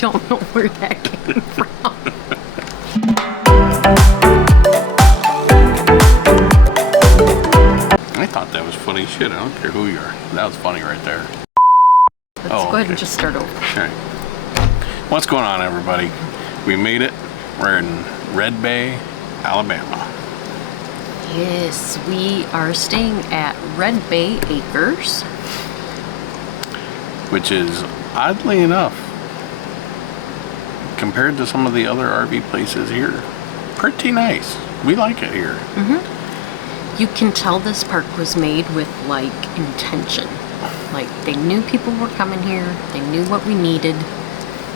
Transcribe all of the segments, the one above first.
don't know where that came from. I thought that was funny shit. I don't care who you are. That was funny right there. Let's go ahead and just start over. Okay. What's going on, everybody? We made it. We're in Red Bay, Alabama. Yes, we are staying at Red Bay Acres. Which is, oddly enough, compared to some of the other RV places here, pretty nice. We like it here. You can tell this park was made with, like, intention. Like, they knew people were coming here. They knew what we needed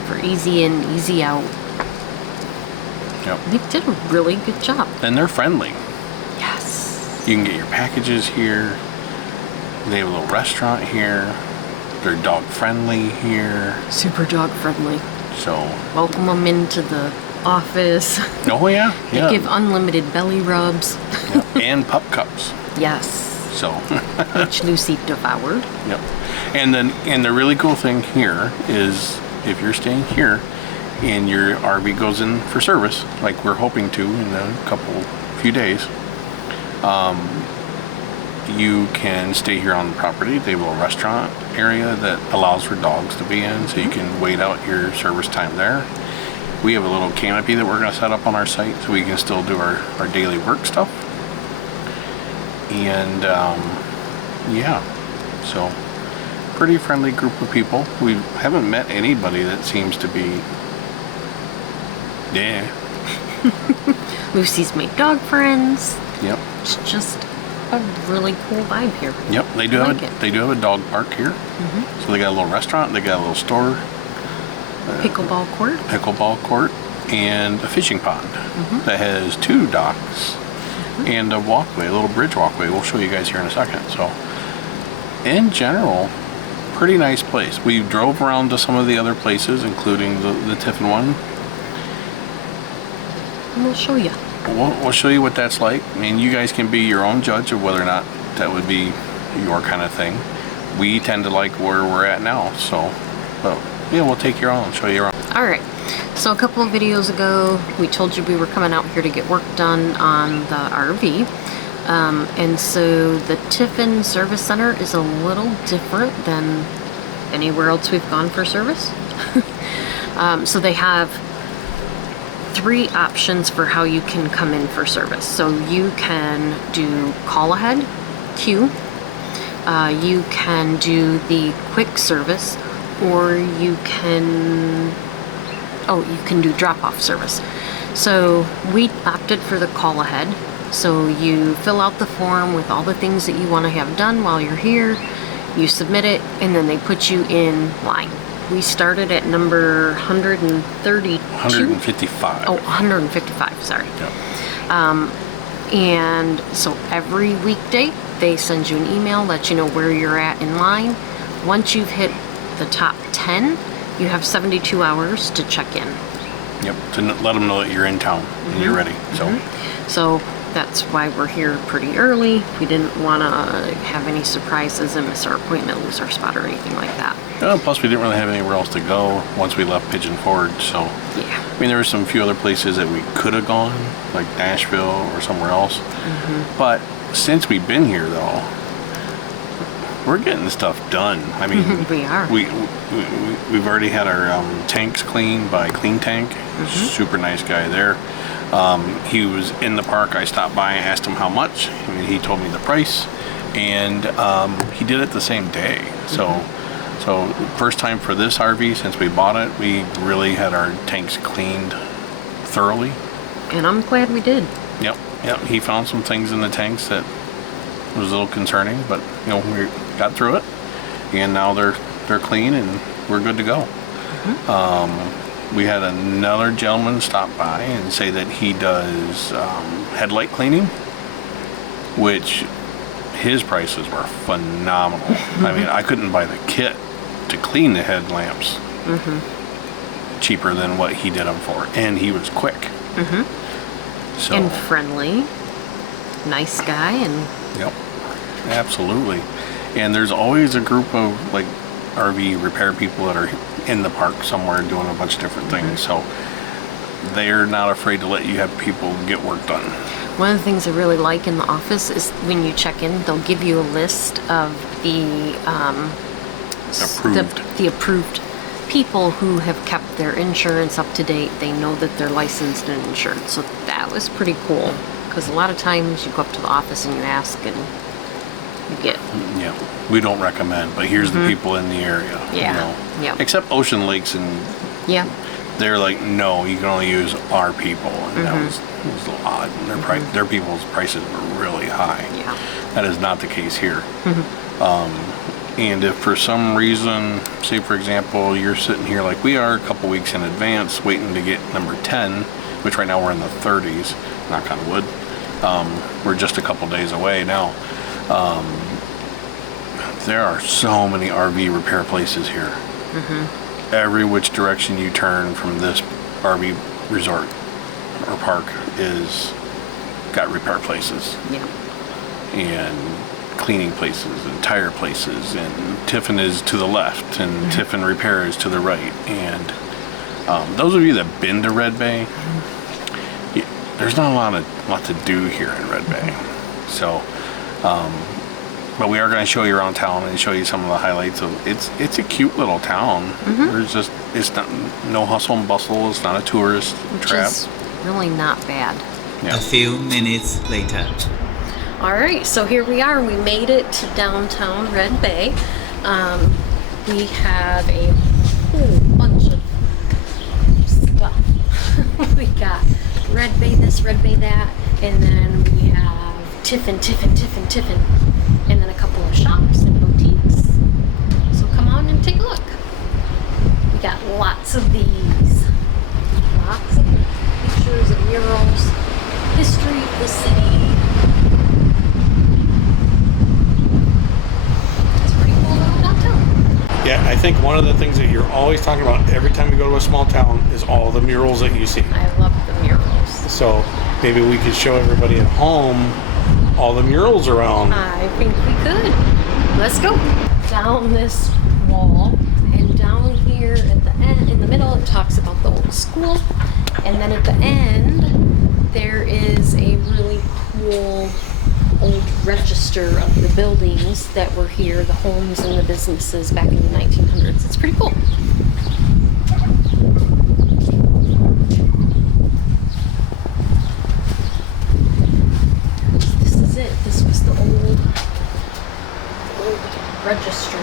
for easy in, easy out. Yep. They did a really good job. And they're friendly. Yes. You can get your packages here. They have a little restaurant here. They're dog friendly here. Super dog friendly. So welcome them into the office. Oh yeah, They yeah. give unlimited belly rubs. Yep. And pup cups. Yes. So which Lucy devoured. Yep. And the really cool thing here is if you're staying here and your RV goes in for service, like we're hoping to in a few days, you can stay here on the property. They have a little restaurant area that allows for dogs to be in, so you can wait out your service time there. We have a little canopy that we're going to set up on our site so we can still do our daily work stuff. And yeah, so pretty friendly group of people. We haven't met anybody that seems to be, yeah. Lucy's made dog friends. Yep. It's just a really cool vibe here. Yep, they do have a dog park here. So they got a little restaurant, they got a little store, pickleball court, and a fishing pond that has 2 docks and a walkway, a little bridge walkway. We'll show you guys here in a second. So, in general, pretty nice place. We drove around to some of the other places, including the Tiffin one. And we'll show you. We'll show you what that's like. I mean, you guys can be your own judge of whether or not that would be your kind of thing. We tend to like where we're at now, so, but yeah, we'll take you around and show you around. Alright, so a couple of videos ago, we told you we were coming out here to get work done on the RV. And so the Tiffin Service Center is a little different than anywhere else we've gone for service. So they have 3 options for how you can come in for service. So you can do call ahead, queue, you can do the quick service, or you can do drop-off service. So we opted for the call ahead. So you fill out the form with all the things that you want to have done while you're here, you submit it, and then they put you in line. We started at number 132? 155. Oh, 155, sorry. Yep. And so every weekday, they send you an email, let you know where you're at in line. Once you've hit the top 10, you have 72 hours to check in. Yep, to let them know that you're in town and you're ready. So that's why we're here pretty early. We didn't want to have any surprises and miss our appointment, lose our spot, or anything like that. Plus, we didn't really have anywhere else to go once we left Pigeon Forge, so. Yeah. I mean, there were some few other places that we could have gone, like Nashville or somewhere else. But since we've been here, though, we're getting stuff done. I mean, we are. We've already had our tanks cleaned by Clean Tank. Super nice guy there. He was in the park. I stopped by and asked him how much. I mean, he told me the price, and he did it the same day. So first time for this RV since we bought it, we really had our tanks cleaned thoroughly. And I'm glad we did. Yep. He found some things in the tanks that was a little concerning, but you know, we got through it, and now they're clean and we're good to go. We had another gentleman stop by and say that he does headlight cleaning, which his prices were phenomenal. I mean, I couldn't buy the kit to clean the headlamps cheaper than what he did them for, and he was quick. So, and friendly, nice guy, and yep, absolutely. And there's always a group of like RV repair people that are in the park somewhere doing a bunch of different things. So they're not afraid to let you have people get work done. One of the things I really like in the office is when you check in, they'll give you a list of the approved people who have kept their insurance up to date. They know that they're licensed and insured. So that was pretty cool, because a lot of times you go up to the office and you ask and you get... Yeah, we don't recommend, but here's the people in the area. Yeah. You know? Yep. Except Ocean Lakes, and they're like, no, you can only use our people. And that was a little odd. And their people's prices were really high. Yeah. That is not the case here. And if for some reason, say for example, you're sitting here like we are a couple weeks in advance waiting to get number 10, which right now we're in the 30s, knock on wood. We're just a couple days away now. There are so many RV repair places here. Every which direction you turn from this RV resort or park is got repair places. Yeah. And cleaning places and tire places, and Tiffin is to the left and Tiffin Repair is to the right. And those of you that have been to Red Bay, there's not a lot to do here in Red Bay. So but we are going to show you around town and show you some of the highlights of it's a cute little town. There's just, it's not no hustle and bustle. It's not a tourist trap. Which is really not bad. Yeah. A few minutes later. All right, so here we are. We made it to downtown Red Bay. We have a whole bunch of stuff. We got Red Bay this, Red Bay that, and then we have Tiffin, and then a couple of shops and boutiques. So come on and take a look. We got lots of these. Lots of pictures and murals, history of the city. Yeah, I think one of the things that you're always talking about every time you go to a small town is all the murals that you see. I love the murals. So maybe we could show everybody at home all the murals around. I think we could. Let's go. Down this wall, and down here at the end, in the middle, it talks about the old school. And then at the end, there is a really cool old register of the buildings that were here, the homes and the businesses back in the 1900s. It's pretty cool. This is it. This was the old registry.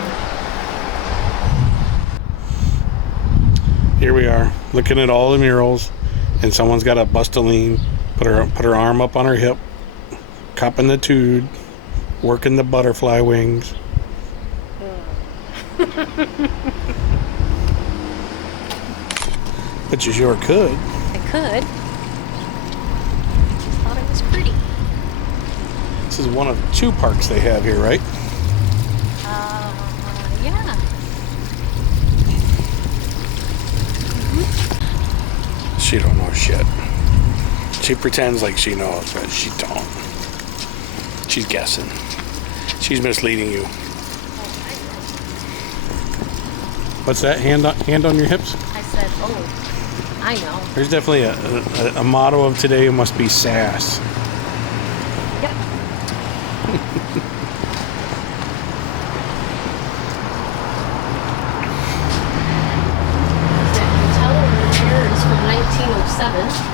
Here we are, looking at all the murals, and someone's got a bustaline, put her arm up on her hip, copping the tude, working the butterfly wings. But you sure could. I could. Just thought it was pretty. This is one of 2 parks they have here, right? Yeah. She don't know shit. She pretends like she knows, but she don't. She's guessing. She's misleading you. What's that? Hand on your hips? I said, oh, I know. There's definitely a motto of today. Must be sass. Yep. That hotel over here is from 1907.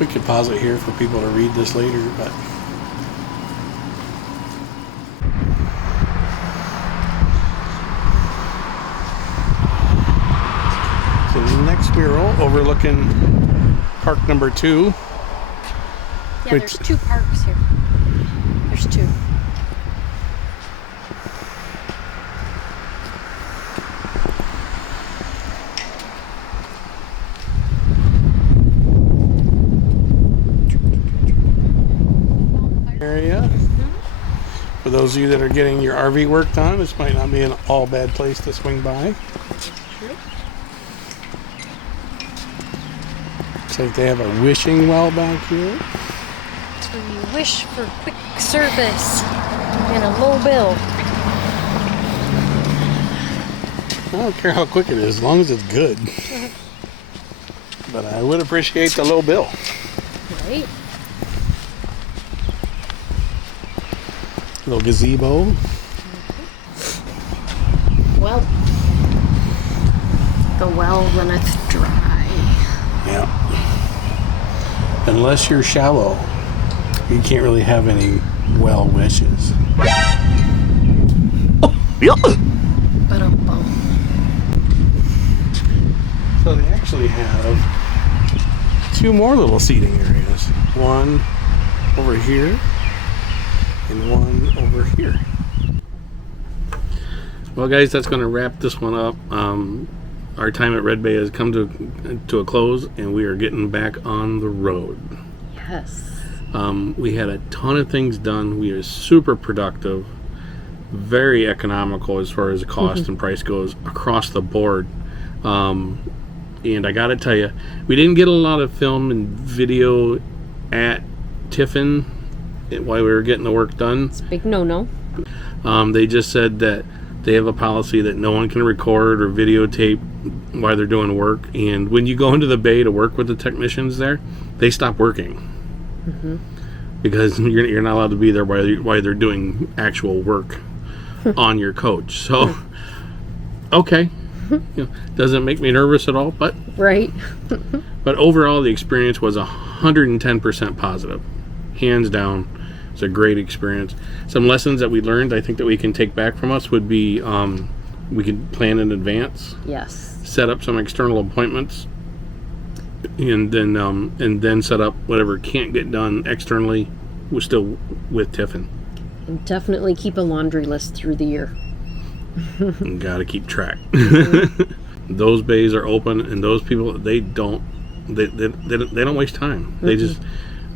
We could pause it here for people to read this later, but so the next mural overlooking park number 2. Yeah, there's 2 parks here. There's 2. Area. For those of you that are getting your RV work done, this might not be an all bad place to swing by. Looks like they have a wishing well back here. you wish for quick service and a low bill. I don't care how quick it is, as long as it's good. But I would appreciate the low bill. Right? Little gazebo. Well, the well runneth dry. Yeah. Unless you're shallow, you can't really have any well wishes. But So they actually have 2 more little seating areas. One over here and one over here. Well, guys, that's going to wrap this one up. Our time at Red Bay has come to a close, and we are getting back on the road. yes. We had a ton of things done. We are super productive, very economical as far as the cost and price goes across the board. And I gotta tell you, we didn't get a lot of film and video at Tiffin while we were getting the work done. It's a big no-no. They just said that they have a policy that no one can record or videotape while they're doing work. And when you go into the bay to work with the technicians there, they stop working. Because you're not allowed to be there while they're doing actual work on your coach. So, okay. Doesn't make me nervous at all, but Right? but overall the experience was 110% positive, hands down. It's a great experience. Some lessons that we learned, I think, that we can take back from us would be we can plan in advance, Yes. set up some external appointments, and then set up whatever can't get done externally still with Tiffin. And definitely keep a laundry list through the year. And gotta keep track. Those bays are open, and those people, they don't waste time. They just,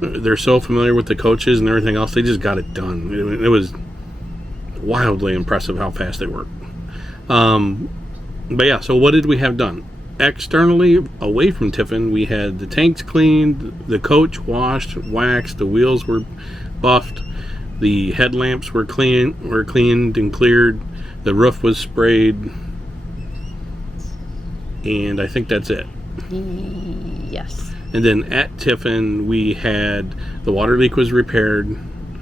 they're so familiar with the coaches and everything else. They just got it done. It was wildly impressive how fast they work. But yeah, so what did we have done? Externally, away from Tiffin, we had the tanks cleaned, the coach washed, waxed, the wheels were buffed, the headlamps were cleaned and cleared, the roof was sprayed, and I think that's it. Yes. And then at Tiffin, we had the water leak was repaired.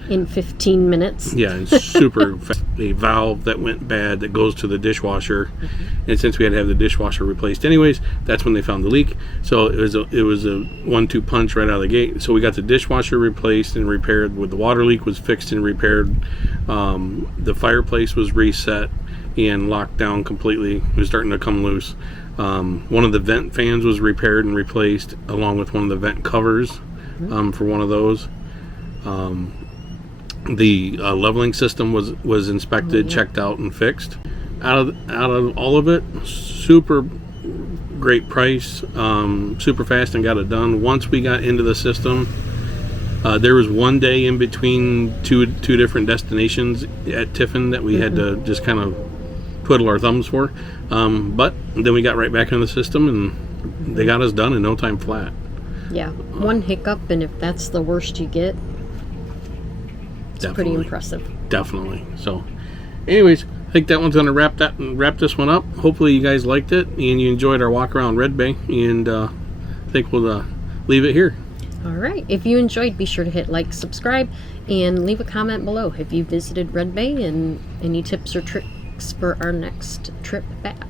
In 15 minutes. Yeah, and super fast. A valve that went bad that goes to the dishwasher, and since we had to have the dishwasher replaced anyways, that's when they found the leak. So it was a 1-2 punch right out of the gate. So we got the dishwasher replaced and repaired. With the water leak was fixed and repaired. The fireplace was reset and locked down completely. It was starting to come loose. One of the vent fans was repaired and replaced, along with one of the vent covers for one of those. The leveling system was inspected, checked out, and fixed. Out of all of it, super great price, super fast, and got it done. Once we got into the system, there was one day in between two different destinations at Tiffin that we had to just kind of twiddle our thumbs for. But then we got right back into the system, and they got us done in no time flat. Yeah. One hiccup, and if that's the worst you get, it's pretty impressive. Definitely. So, anyways, I think that one's going to wrap this one up. Hopefully you guys liked it and you enjoyed our walk around Red Bay, and I think we'll leave it here. All right. If you enjoyed, be sure to hit like, subscribe, and leave a comment below. Have you visited Red Bay, and any tips or tricks for our next trip back?